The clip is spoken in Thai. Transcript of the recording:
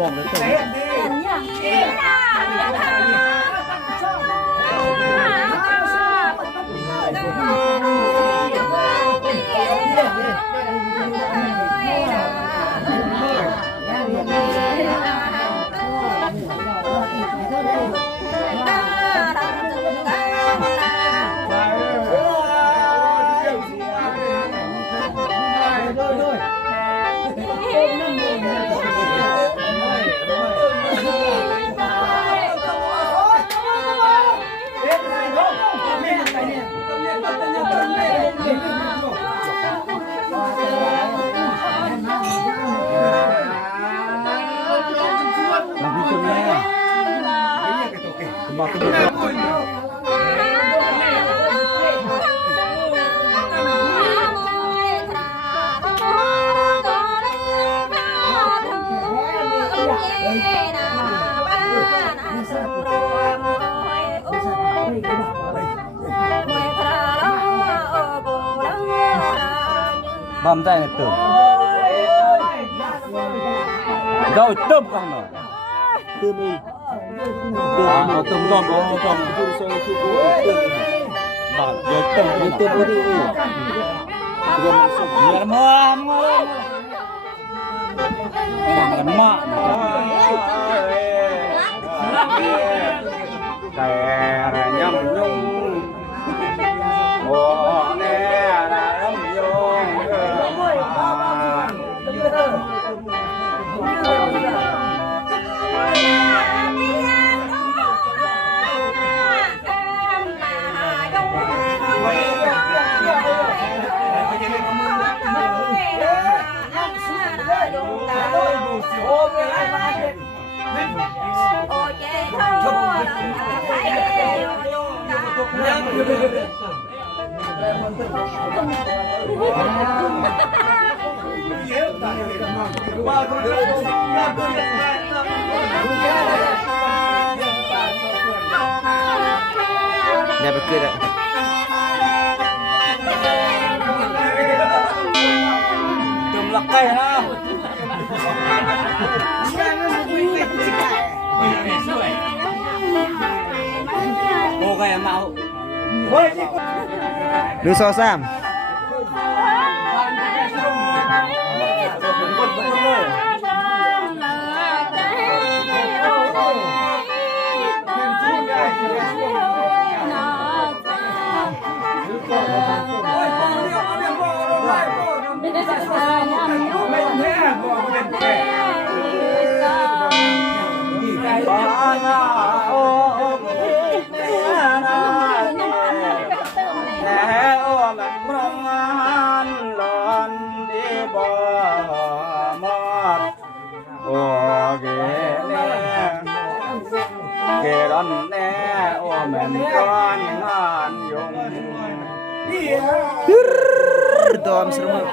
มองเลยมาขึ้นมาบ้ามได้เนี่ยเติมเราเติมกันหน่อยเติมอีกเอาเติมก่อนเอาเติมจุดโซ่จุดเติมบาทเดี๋ยวเติมพอดีเดี๋ยวมันสุกเดี๋ยวมันมาแต่ยังยุ่งโอ้เนี่ยยังยุ่งอย่าไปเกิดอ่ะจุ่มหลักไก่นะโอ้ไก่เมาดูโซ่ซ้ำเกลอนแน่โอ้แม่นก้อนงานยงดอมสรม